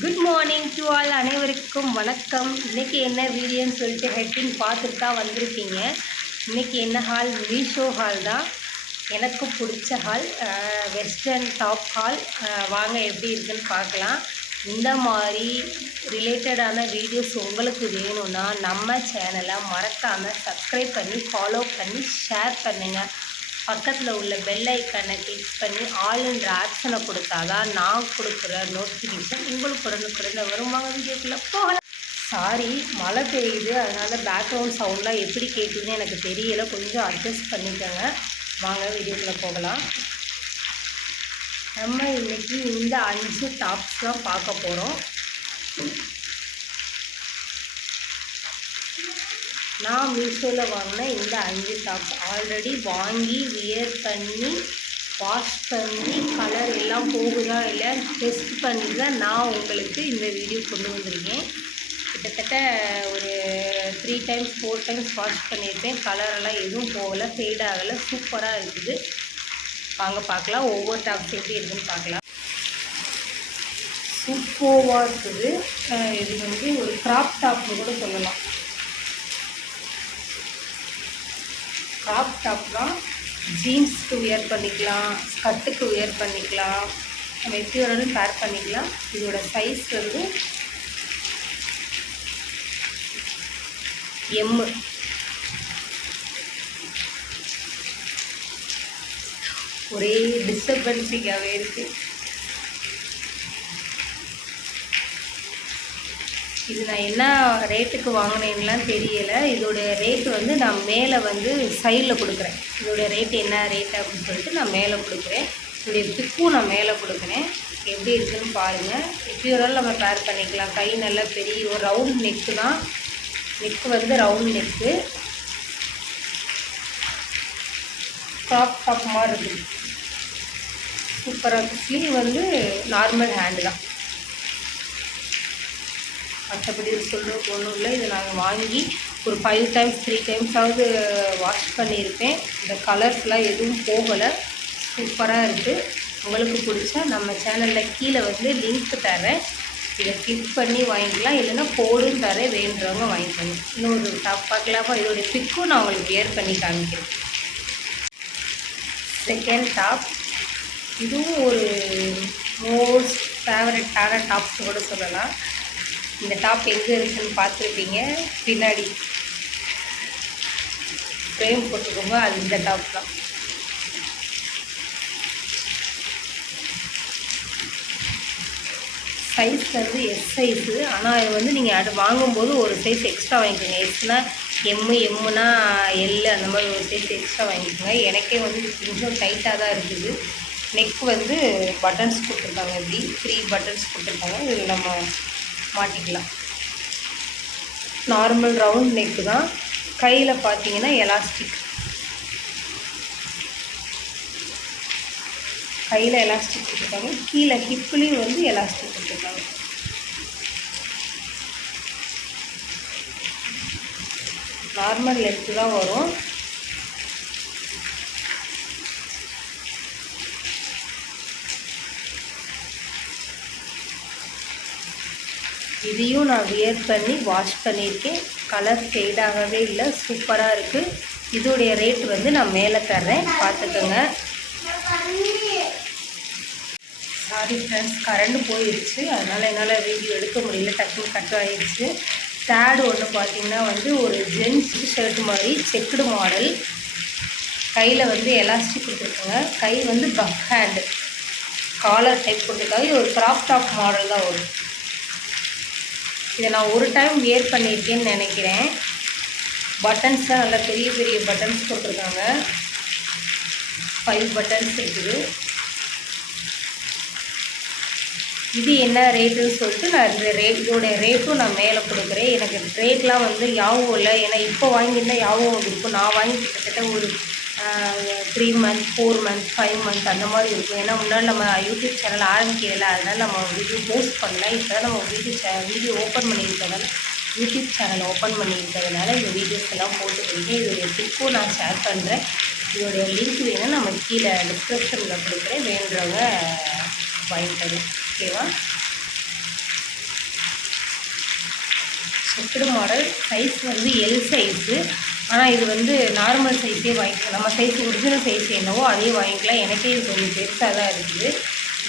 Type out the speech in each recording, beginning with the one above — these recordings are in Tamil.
குட் மார்னிங் டு ஆல் அனைவருக்கும் வணக்கம். இன்றைக்கி என்ன வீடியோன்னு சொல்லிட்டு ஹெட்டிங் பார்த்துட்டு தான் வந்திருக்கீங்க. இன்றைக்கி என்ன ஹால் மீஷோ ஹால் தான். எனக்கு பிடிச்ச ஹால் வெஸ்டர்ன் டாப் ஹால் வாங்க எப்படி இருக்குன்னு பார்க்கலாம். இந்த மாதிரி ரிலேட்டடான வீடியோஸ் உங்களுக்கு வேணும்னா நம்ம சேனலை மறக்காமல் சப்ஸ்கிரைப் பண்ணி ஃபாலோ பண்ணி ஷேர் பண்ணுங்கள் பக்கத்தில் உள்ள பெல் ஐக்கனை கிளிக் பண்ணி ஆளுன்ற ஆப்ஷனை கொடுத்தாதான் நான் கொடுக்குற நோட்டிஃபிகேஷன் உங்களுக்கு உடனுக்குடன் வருவாங்க வீடியோக்குள்ளே போகலாம். சாரி மழை பெய்யுது. அதனால் பேக்ரவுண்ட் சவுண்ட்லாம் எப்படி கேட்குதுன்னு எனக்கு தெரியலை. கொஞ்சம் அட்ஜஸ்ட் பண்ணிக்கோங்க. வாங்க வீடியோக்குள்ளே போகலாம். நம்ம இன்றைக்கி இந்த அஞ்சு டாப்ஸ் தான் பார்க்க போகிறோம் நான் மீஷோவில் வாங்கின இந்த அஞ்சு டாப்ஸ் ஆல்ரெடி வாங்கி வியர் பண்ணி வாஷ் பண்ணி கலர் எல்லாம் போகுதா இல்லை டெஸ்ட் பண்ணி தான் நான் உங்களுக்கு இந்த வீடியோ கொண்டு வந்திருக்கேன். கிட்டத்தட்ட ஒரு three times four times wash பண்ணியிருப்பேன் கலரெல்லாம் எதுவும் போகலை ஃபேட் ஆகலை சூப்பராக இருக்குது. வாங்க பார்க்கலாம். ஒவ்வொரு டாப்ஸ் எப்படி இருக்குதுன்னு பார்க்கலாம். சூப்பர்வாக இருக்குது. இது வந்து ஒரு கிராப் டாப்னு கூட சொல்லலாம். கிராப் டாப்லாம் ஜீன்ஸ்க்கு வியர் பண்ணிக்கலாம் ஸ்கர்ட்டுக்கு வியர் பண்ணிக்கலாம். நம்ம எப்படி வேணாலும் பேர் பண்ணிக்கலாம். இதோட சைஸ் வந்து எம்மு ஒரே டிஸ்டர்பன்ஸிக்காகவே இருக்குது இது நான் என்ன ரேட்டுக்கு வாங்கினேன்லாம் தெரியலை. இதோடைய ரேட்டு வந்து நான் மேலே வந்து சைடில் கொடுக்குறேன். இதோட ரேட்டு என்ன ரேட்டு அப்படின்னு சொல்லிட்டு நான் மேலே கொடுக்குறேன். இதோடைய பிக்கும் நான் மேலே கொடுக்குறேன். எப்படி இருக்குதுன்னு பாருங்கள் எப்படி வேணாலும் நம்ம பேர் பண்ணிக்கலாம். கை நல்லா பெரிய ஒரு ரவுண்ட் நெக்கு தான். நெக்கு வந்து ரவுண்ட் நெக்கு டாப் டாப் மாதிரி இருக்குது. சூப்பராக ஸ்லீவ் வந்து நார்மல் ஹேண்டு தான். மற்றபடி சொல்கிறதுக்கு ஒன்றும் இல்லை. இதை நாங்கள் வாங்கி ஒரு ஃபைவ் டைம்ஸ் த்ரீ டைம்ஸாவது வாஷ் பண்ணியிருப்பேன். இந்த கலர்ஸ்லாம் எதுவும் போகலை. சூப்பராக இருக்குது உங்களுக்கு பிடிச்சா நம்ம சேனலில் கீழே வந்து லிங்க் தரேன் இதை கிளிக் பண்ணி வாங்கிக்கலாம். இல்லைன்னா கோடும் தரேன் வேண்டுறவங்க வாங்கிக்கோங்க இன்னொரு டாப் பார்க்கலாமா? இதோடைய பிக்கும் நான் உங்களுக்கு வியர் பண்ணி காமிக்கிறேன். செகண்ட் டாப் இதுவும் ஒரு மோஸ்ட் ஃபேவரட்டான டாப்ஸ் கூட சொல்லலாம். இந்த டாப் எங்கே இருக்குன்னு பார்த்துருப்பீங்க. பின்னாடி ஃப்ரேம் போட்டுக்கோங்க அது இந்த டாப் தான். சைஸ் வந்து எஸ் சைஸு ஆனால் இது வந்து நீங்கள் அது வாங்கும்போது ஒரு சைஸ் எக்ஸ்ட்ரா வாங்கிக்கோங்க. எஸ்னால் எம்மு எம்முனா எல் அந்த மாதிரி ஒரு சைஸ் எக்ஸ்ட்ரா வாங்கிக்கோங்க. எனக்கே வந்து கொஞ்சம் டைட்டாக தான் இருக்குது. நெக் வந்து பட்டன்ஸ் கொடுத்துருக்காங்க இப்படி த்ரீ பட்டன்ஸ் கொடுத்துருக்காங்க இதில் நம்ம மாட்டிக்கலாம். நார்மல் ரவுண்ட் நெக்கு தான். கையில் பார்த்தீங்கன்னா எலாஸ்டிக் கையில் எலாஸ்டிக் கொடுத்துருக்காங்க. கீழே ஹிப்லேயும் வந்து எலாஸ்டிக் கொடுத்துருக்காங்க. நார்மல் லென்த்து தான் வரும். இதையும் நான் வியர் பண்ணி வாஷ் பண்ணியிருக்கேன். கலர் ஃபேடாகவே இல்லை. சூப்பராக இருக்குது இதோடைய ரேட் வந்து நான் மேலே தர்றேன். பார்த்துக்கோங்க. சாரி ஃப்ரெண்ட்ஸ் கரண்ட் போயிடுச்சு அதனால் என்னால் வீடியோ எடுக்க முடியல. டக்குனு கட் ஆகிடுச்சு சேடு ஒன்று பார்த்தீங்கன்னா வந்து ஒரு ஜென்ஸ் ஷர்ட் மாதிரி செக்குடு மாடல் கையில் வந்து எலாஸ்டிக் கொடுத்துருக்காங்க. கை வந்து பக் ஹேண்டு காலர் டைப் கொடுத்துருக்காங்க. ஒரு கிராப் டாப் மாடல் தான் வரும். இதை நான் ஒரு டைம் வியர் பண்ணியிருக்கேன்னு நினைக்கிறேன். பட்டன்ஸ்லாம் நல்லா பெரிய பெரிய பட்டன்ஸ் போட்டிருக்காங்க. ஃபைவ் பட்டன்ஸ் இருக்குது. இது என்ன ரேட்டுன்னு சொல்லிட்டு நான் இந்த ரேட் இதோடைய ரேட்டும் நான் மேலே கொடுக்குறேன். எனக்கு ரேட்லாம் வந்து யாவும் இல்லை. ஏன்னா இப்போ வாங்கியிருந்தால் யாவும் இருக்கும் நான் வாங்கி கிட்டத்தட்ட ஒரு three month four month five month அந்த மாதிரி இருக்கும். ஏன்னா முன்னாடி நம்ம யூடியூப் சேனல் ஆரம்பிக்கல அதனால் நம்ம வீடியோ போஸ்ட் பண்ணல. இப்போ தான் நம்ம வீடியோ சே வீடியோ ஓப்பன் பண்ணியிருக்கிறதால யூடியூப் சேனல் ஓப்பன் பண்ணியிருக்கிறதுனால இந்த வீடியோஸ் எல்லாம் போட்டுக்கிட்டே இதோடைய ட்ரிக்கும் நான் ஷேர் பண்ணுறேன் இதோடைய லிங்க் வேணால் நம்ம கீழே டிஸ்கிரிப்ஷனில் கொடுக்குறேன். வேண்டவங்க வாங்கிக்கணும் ஓகேவா செக்குடு மாடல் சைஸ் வந்து எல் சைஸு ஆனால் இது வந்து நார்மல் சைஸே வாங்கிக்கலாம். நம்ம சைஸ் ஒரிஜினல் சைஸ் என்னவோ அதே வாங்கிக்கலாம். எனக்கே இது கொஞ்சம் பெருசாக தான் இருக்குது.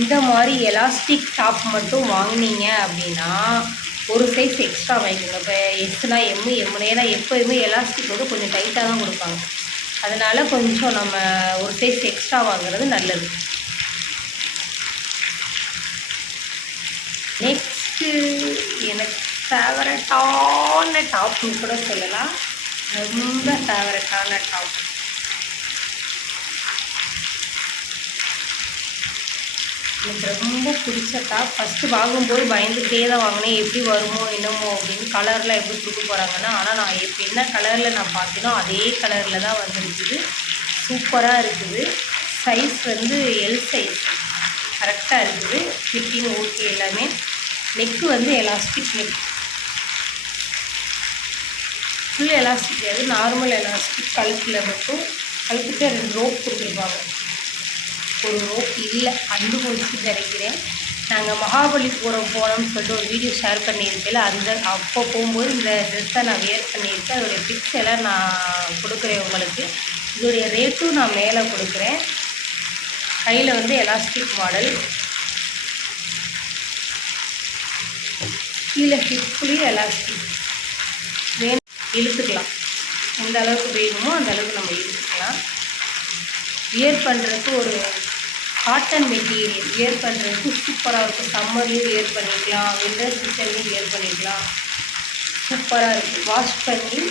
இந்த மாதிரி எலாஸ்டிக் டாப் மட்டும் வாங்கினீங்க அப்படின்னா ஒரு சைஸ் எக்ஸ்ட்ரா வாங்கிக்கணும் இப்போ எஸ்னா எம்மு எம்முன்னு ஏன்னா எப்போயுமே எலாஸ்டிக் வந்து கொஞ்சம் டைட்டாக தான் கொடுப்பாங்க. அதனால் கொஞ்சம் நம்ம ஒரு சைஸ் எக்ஸ்ட்ரா வாங்குறது நல்லது. நெக்ஸ்ட்டு எனக்கு ஃபேவரட்டான டாப்னு கூட சொல்லலாம். ரொம்ப ஃபேவரட்டான டாப் எனக்கு ரொம்ப பிடிச்ச டாப் ஃபஸ்ட்டு வாங்கும்போது பயந்துகிட்டே தான் வாங்கினேன். எப்படி வருமோ என்னமோ அப்படின்னு கலரில் எப்படி கொடுக்க போகிறாங்கன்னா ஆனால் நான் இப்போ என்ன கலரில் நான் பார்த்தேனோ அதே கலரில் தான் வந்துருக்குது. சூப்பராக இருக்குது. சைஸ் வந்து எல் சைஸ் கரெக்டாக இருக்குது. ஃபிட்டிங் ஓகே எல்லாமே. நெக்கு வந்து எலாஸ்டிக் நெக் ஃபுல் எலாஸ்டிக் கிடையாது நார்மல் எலாஸ்டிக் கழுத்தில் மட்டும் கழுத்துக்கு ரெண்டு ரோப் கொடுத்துருப்பாங்க. ஒரு ரோப் இல்லை அண்டு முடிச்சு நினைக்கிறேன் நாங்கள் மகாபலிபுரம் போனோம்னு சொல்லிட்டு ஒரு வீடியோ ஷேர் பண்ணியிருக்கேன் அந்த அப்போ போகும்போது இந்த ட்ரெஸ்ஸை நான் வேர் பண்ணியிருக்கேன். அதோடைய பிக்ஸ் எல்லாம் நான் கொடுக்குறேன் உங்களுக்கு. இதோடைய ரேட்டும் நான் மேலே கொடுக்குறேன். கையில் வந்து எலாஸ்டிக் மாடல் கீழே ஹிப்லேயும் எலாஸ்டிக் இழுத்துக்கலாம். எந்த அளவுக்கு வேணுமோ அந்த அளவுக்கு நம்ம இழுத்துக்கலாம். வியர் பண்ணுறதுக்கு ஒரு காட்டன் மெட்டீரியல் வியர் பண்ணுறதுக்கு சூப்பராக இருக்கும். சம்மர்லேயும் வியர் பண்ணிக்கலாம் விண்டர் சீசன்லேயும் வியர் பண்ணிக்கலாம். சூப்பராக இருக்குது வாஷ் பண்ணி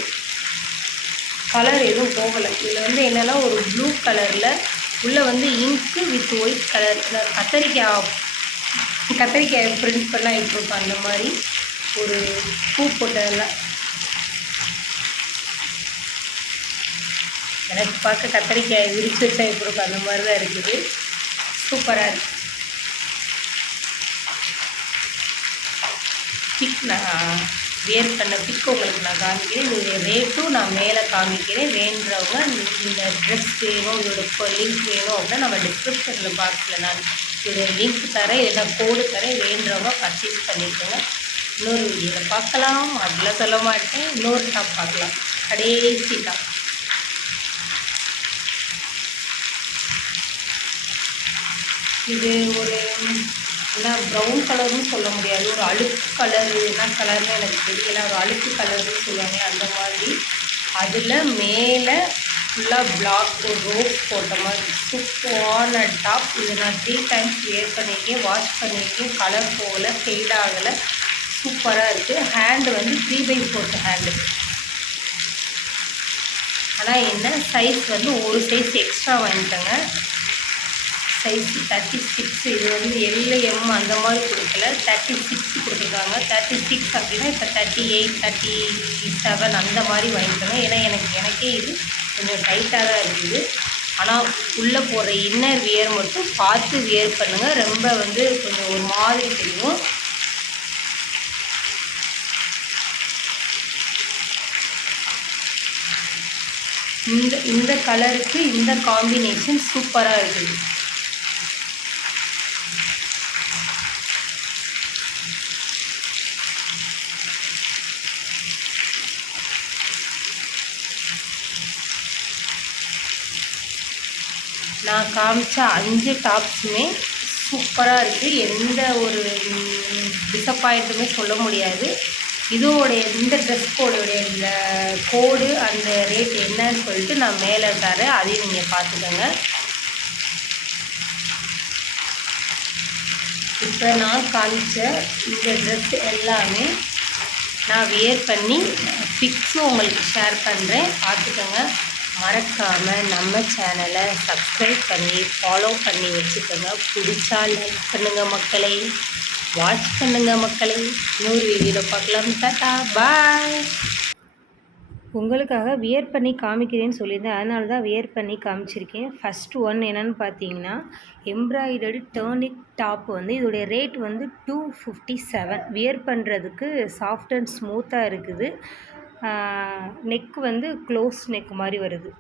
கலர் எதுவும் போகலை. இதில் வந்து என்னென்னா ஒரு ப்ளூ கலரில் உள்ளே வந்து இங்க்கு வித் ஒயிட் கலர் கத்தரிக்காய் கத்தரிக்காய் பிரிண்ட் பண்ணால் இப்போ அந்த மாதிரி ஒரு பூ போட்டதில் எனக்கு பார்க்க கத்திரிக்காய் விரிச்சு வச்சா எப்படி இருக்கும்? அந்த மாதிரி தான் இருக்குது. சூப்பராக இருக்குது பிக் நான் வேர் பண்ண பிக் உங்களுக்கு நான் காமிக்கிறேன். இதோடைய ரேட்டும் நான் மேலே காமிக்கிறேன். வேண்டவங்க இந்த ட்ரெஸ் வேணும் இதோட லிங்க் வேணும் அப்படின்னா நம்ம டிஸ்கிரிப்ஷனில் பாக்ஸில் நான் இதோடைய லிங்க் தரேன் இல்லைனா கோடு தரேன். வேண்டவங்க பர்ச்சேஸ் பண்ணிக்கோங்க. இன்னொரு வீடியோவில் பார்க்கலாம். அதில் சொல்ல மாட்டேன். இன்னொரு டாப் பார்க்கலாம். கடைசி டாப் இது ஒரு என்ன ப்ரௌன் கலர்னு சொல்ல முடியாது. ஒரு அழுக்கு கலர் என்ன கலர்னு எனக்கு தெரியல. ஒரு அழுக்கு கலர்னு சொல்லுவாங்க. அந்த மாதிரி. அதில் மேலே ஃபுல்லாக பிளாக் ரோப் போட்ட மாதிரி. சூப்பரான டாப் இதை நான் த்ரீ டைம்ஸ் வியர் பண்ணியிருக்கேன் வாஷ் பண்ணியிருக்கேன் கலர் போகலை ஃபெய்ட் ஆகலை. சூப்பராக இருக்குது ஹேண்டு வந்து த்ரீ பை ஃபோர்த்து ஹேண்டு ஆனால் என்ன சைஸ் வந்து ஒரு சைஸ் எக்ஸ்ட்ரா வாங்கிட்டேங்க. சைஸ் தேர்ட்டி சிக்ஸ் இது வந்து எல்லு எம் அந்த மாதிரி கொடுக்கல. தேர்ட்டி சிக்ஸ் கொடுத்துருக்காங்க. தேர்ட்டி சிக்ஸ் அப்படின்னா இப்போ தேர்ட்டி எயிட் தேர்ட்டி செவன் அந்த மாதிரி வாங்கிக்கணும் ஏன்னா எனக்கு எனக்கே இது கொஞ்சம் டைட்டாக தான் இருக்குது. ஆனால் உள்ளே போடுற இன்னர் வியர் மட்டும் பார்த்து வியர் பண்ணுங்கள் ரொம்ப வந்து கொஞ்சம் ஒரு மாதிரி தெரியும். இந்த இந்த கலருக்கு இந்த காம்பினேஷன் சூப்பராக இருக்குது. நான் காமிச்ச அஞ்சு டாப்ஸுமே சூப்பராக இருக்குது எந்த ஒரு டிசப்பாயிண்ட்டுமே சொல்ல முடியாது. இதோடைய இந்த ட்ரெஸ் கோடுடைய இந்த கோடு அந்த ரேட் என்னன்னு சொல்லிட்டு நான் மேலே தரேன். அதையும் நீங்கள் பார்த்துக்கோங்க. இப்போ நான் காமிச்ச இந்த ட்ரெஸ் எல்லாமே நான் வியர் பண்ணி பிக்ஸும் உங்களுக்கு ஷேர் பண்ணுறேன் பார்த்துக்கோங்க. மறக்காமல் நம்ம சேனலை சப்ஸ்கிரைப் பண்ணி ஃபாலோ பண்ணி வச்சுக்கோங்க. பிடிச்சா லைக் பண்ணுங்கள் மக்களை. வாட்ச் பண்ணுங்கள் மக்களை. நூறு வீடியோவில் பார்க்கலாம். டாட்டா பாய் உங்களுக்காக வியர் பண்ணி காமிக்கிறேன்னு சொல்லியிருந்தேன். அதனால தான் வியர் பண்ணி காமிச்சிருக்கேன். ஃபஸ்ட் ஒன் என்னென்னு பார்த்தீங்கன்னா எம்ப்ராய்டரி டேர்னிக் டாப் வந்து இதோடைய ரேட் வந்து டூ ஃபிஃப்டி செவன் வியர் பண்ணுறதுக்கு சாஃப்ட் அண்ட் ஸ்மூத்தாக இருக்குது. நெக் வந்து க்ளோஸ் நெக் மாதிரி வருது.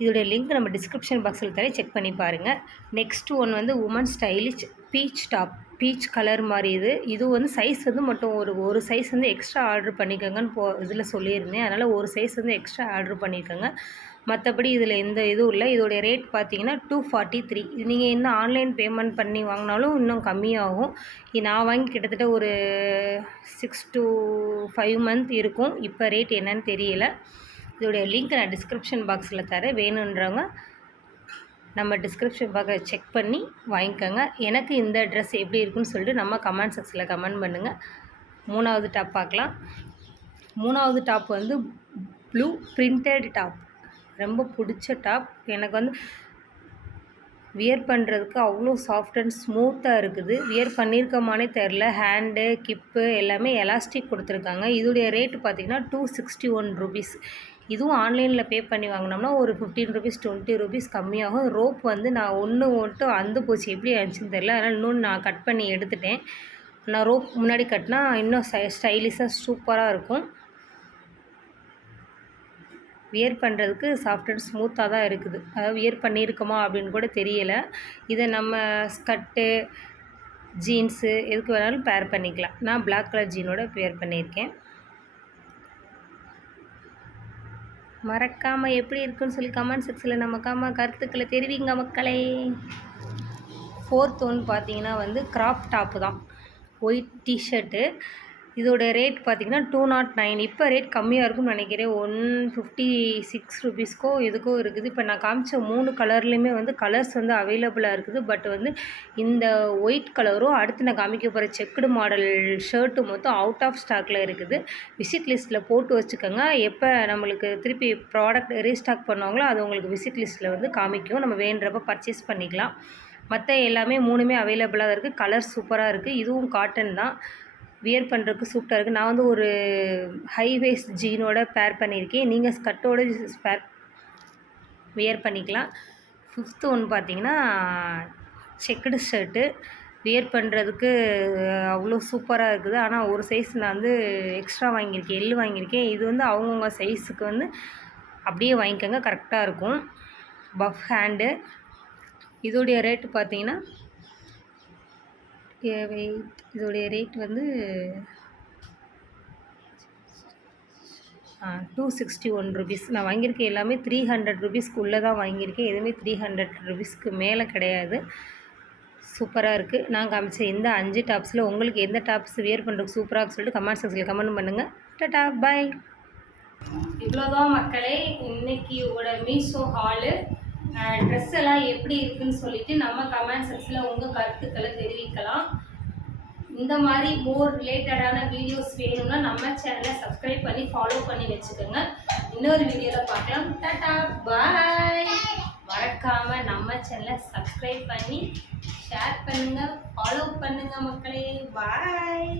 இதோடைய லிங்க் நம்ம டிஸ்கிரிப்ஷன் பாக்ஸில் தரேன். செக் பண்ணி பாருங்கள் நெக்ஸ்ட் ஒன் வந்து woman stylish peach top peach colour மாதிரி இது. இது வந்து சைஸ் வந்து மட்டும் ஒரு ஒரு சைஸ் வந்து எக்ஸ்ட்ரா ஆர்டர் பண்ணிக்கோங்கன்னு போ இதில் சொல்லியிருந்தேன். அதனால் ஒரு சைஸ் வந்து எக்ஸ்ட்ரா ஆர்டர் பண்ணியிருக்கோங்க மற்றபடி இதில் எந்த இதுவும் இல்லை. இதோடைய ரேட் பார்த்தீங்கன்னா டூ ஃபார்ட்டி த்ரீ இது நீங்கள் என்ன ஆன்லைன் பேமெண்ட் பண்ணி வாங்கினாலும் இன்னும் கம்மியாகும். நான் வாங்கி கிட்டத்தட்ட ஒரு சிக்ஸ் டு ஃபைவ் மந்த் இருக்கும். இப்போ ரேட் என்னன்னு தெரியல. இதோடைய லிங்க் நான் டிஸ்கிரிப்ஷன் பாக்ஸில் தரேன். வேணுன்றவங்க நம்ம டிஸ்கிரிப்ஷன் பாக்ஸை செக் பண்ணி வாங்கிக்கோங்க. எனக்கு இந்த ட்ரெஸ் எப்படி இருக்குன்னு சொல்லிட்டு நம்ம கமெண்ட் செக்ஸில் கமெண்ட் பண்ணுங்கள் மூணாவது டாப் பார்க்கலாம் மூணாவது டாப் வந்து ப்ளூ பிரிண்டட் டாப் ரொம்ப பிடிச்ச டாப். எனக்கு வந்து வியர் பண்ணுறதுக்கு அவ்வளோ சாஃப்ட் அண்ட் ஸ்மூத்தாக இருக்குது. வியர் பண்ணியிருக்கமானே தெரில. ஹேண்டு கிப்பு எல்லாமே எலாஸ்டிக் கொடுத்துருக்காங்க. இதோடைய ரேட்டு பார்த்தீங்கன்னா டூ சிக்ஸ்டி ஒன் ருபீஸ் இதுவும் ஆன்லைனில் பே பண்ணி வாங்கினோம்னா ஒரு ஃபிஃப்டீன் ருபீஸ் டுவெண்ட்டி ருபீஸ் கம்மியாகும். ரோப் வந்து நான் ஒன்று மட்டும் அந்து போச்சு. எப்படி ஆச்சுன்னு தெரில அதனால் இன்னொன்று நான் கட் பண்ணி எடுத்துட்டேன். நான் ரோப் முன்னாடி கட்டினா இன்னும் ஸ்டைலிஷாக சூப்பராக இருக்கும். வியர் பண்ணுறதுக்கு சாஃப்ட் அண்ட் ஸ்மூத்தாக தான் இருக்குது. அதாவது வியர் பண்ணியிருக்கோமா அப்படின்னு கூட தெரியலை. இதை நம்ம ஸ்கர்ட்டு ஜீன்ஸு எதுக்கு வேணாலும் பேர் பண்ணிக்கலாம். நான் பிளாக் கலர் ஜீனோட பேர் பண்ணியிருக்கேன். மறக்காமல் எப்படி இருக்குன்னு சொல்லி கமெண்ட் செக்ஷனில் நமக்காம கருத்துக்களை தெரிவிங்க மக்களே. ஃபோர்த் ஒன் பார்த்தீங்கன்னா வந்து கிராப் டாப்பு தான். ஒயிட் டிஷர்ட்டு இதோட ரேட் பார்த்திங்கன்னா டூ நாட் நைன் இப்போ ரேட் கம்மியாக இருக்கும்னு நினைக்கிறேன். ஒன் ஃபிஃப்டி சிக்ஸ் ருபீஸ்க்கோ எதுக்கோ இருக்குது. இப்போ நான் காமிச்ச மூணு கலர்லேயுமே வந்து கலர்ஸ் வந்து அவைலபிளாக இருக்குது. பட் வந்து இந்த ஒயிட் கலரும் அடுத்து நான் காமிக்க போகிற செக்குடு மாடல் ஷர்ட்டு மொத்தம் அவுட் ஆஃப் ஸ்டாக்கில் இருக்குது. விசிட் லிஸ்ட்டில் போட்டு வச்சுக்கோங்க. எப்போ நம்மளுக்கு திருப்பி ப்ராடக்ட் ரீஸ்டாக் பண்ணுவாங்களோ அது உங்களுக்கு விசிட் லிஸ்ட்டில் வந்து காமிக்கும். நம்ம வேண்டுறப்ப பர்ச்சேஸ் பண்ணிக்கலாம். மற்ற எல்லாமே மூணுமே அவைலபிளாக இருக்குது கலர் சூப்பராக இருக்குது இதுவும் காட்டன் தான். வியர் பண்ணுறதுக்கு சூப்பராக இருக்குது நான் வந்து ஒரு ஹை வேஸ்ட் ஜீனோட பேர் பண்ணியிருக்கேன். நீங்கள் ஸ்கர்ட்டோட பேர் வியர் பண்ணிக்கலாம். ஃபிஃப்த்து ஒன்று பார்த்தீங்கன்னா செக்குடு ஷர்ட்டு வியர் பண்ணுறதுக்கு அவ்வளோ சூப்பராக இருக்குது. ஆனால் ஒரு சைஸ் நான் வந்து எக்ஸ்ட்ரா வாங்கியிருக்கேன். எள்ளு வாங்கியிருக்கேன். இது வந்து அவங்கவுங்க சைஸுக்கு வந்து அப்படியே வாங்கிக்கோங்க. கரெக்டாக இருக்கும். பஃப் ஹேண்டு இதோடைய ரேட்டு பார்த்தீங்கன்னா வெயிட் இதோடைய ரேட் வந்து டூ சிக்ஸ்டி ஒன் ருபீஸ் நான் வாங்கியிருக்கேன் எல்லாமே த்ரீ ஹண்ட்ரட் ருபீஸ்க்குள்ளே தான் வாங்கியிருக்கேன். எதுவுமே த்ரீ ஹண்ட்ரட் ருபீஸ்க்கு மேலே கிடையாது. சூப்பராக இருக்குது நான் காமிச்ச இந்த அஞ்சு டாப்ஸில் உங்களுக்கு எந்த டாப்ஸ் வியர் பண்ணுறதுக்கு சூப்பராக சொல்லிட்டு கமெண்ட் செக்ஷனில் கமெண்ட் பண்ணுங்கள் டட்டா பாய் இவ்வளோதான் மக்களே. இன்னைக்கியோட மீஷோ ஹாலு ட்ரெஸ் எல்லாம் எப்படி இருக்குன்னு சொல்லிட்டு நம்ம கமெண்ட் செக்ஷனில் உங்கள் கருத்துக்களை தெரிவிக்கலாம். இந்த மாதிரி மோர் ரிலேட்டடான வீடியோஸ் வேணும்னா நம்ம சேனலை சப்ஸ்கிரைப் பண்ணி ஃபாலோ பண்ணி வச்சுக்கோங்க. இன்னொரு வீடியோவில் பார்க்கலாம். டாட்டா பாய் மறக்காமல் நம்ம சேனலை சப்ஸ்கிரைப் பண்ணி ஷேர் பண்ணுங்கள் ஃபாலோ பண்ணுங்கள் மக்களே. பாய்